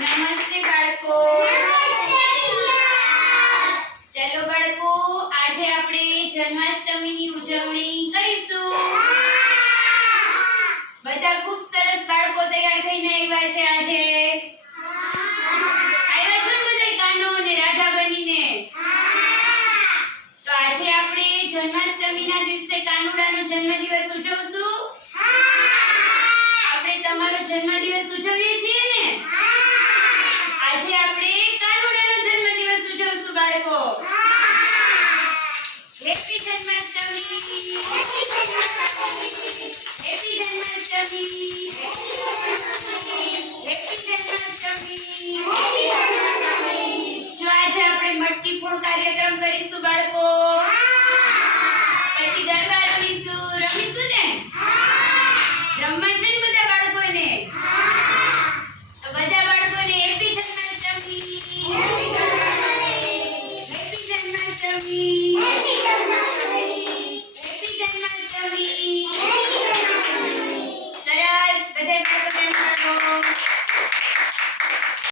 નમસ્તે બાળકો. ચલો બાળકો આજે આપણે જન્માષ્ટમીની ઉજવણી આપણે તમારો જન્મદિવસ ઉજવીએ છીએ ને? આજે આપણે કાનુડાનો જન્મદિવસ ઉજવશું બાળકો. જો આજે આપણે મટકી ફોડ કાર્યક્રમ કરીશું બાળકો. પછી ગરબા રમીશું. રમીશું ને? રમવા Bye.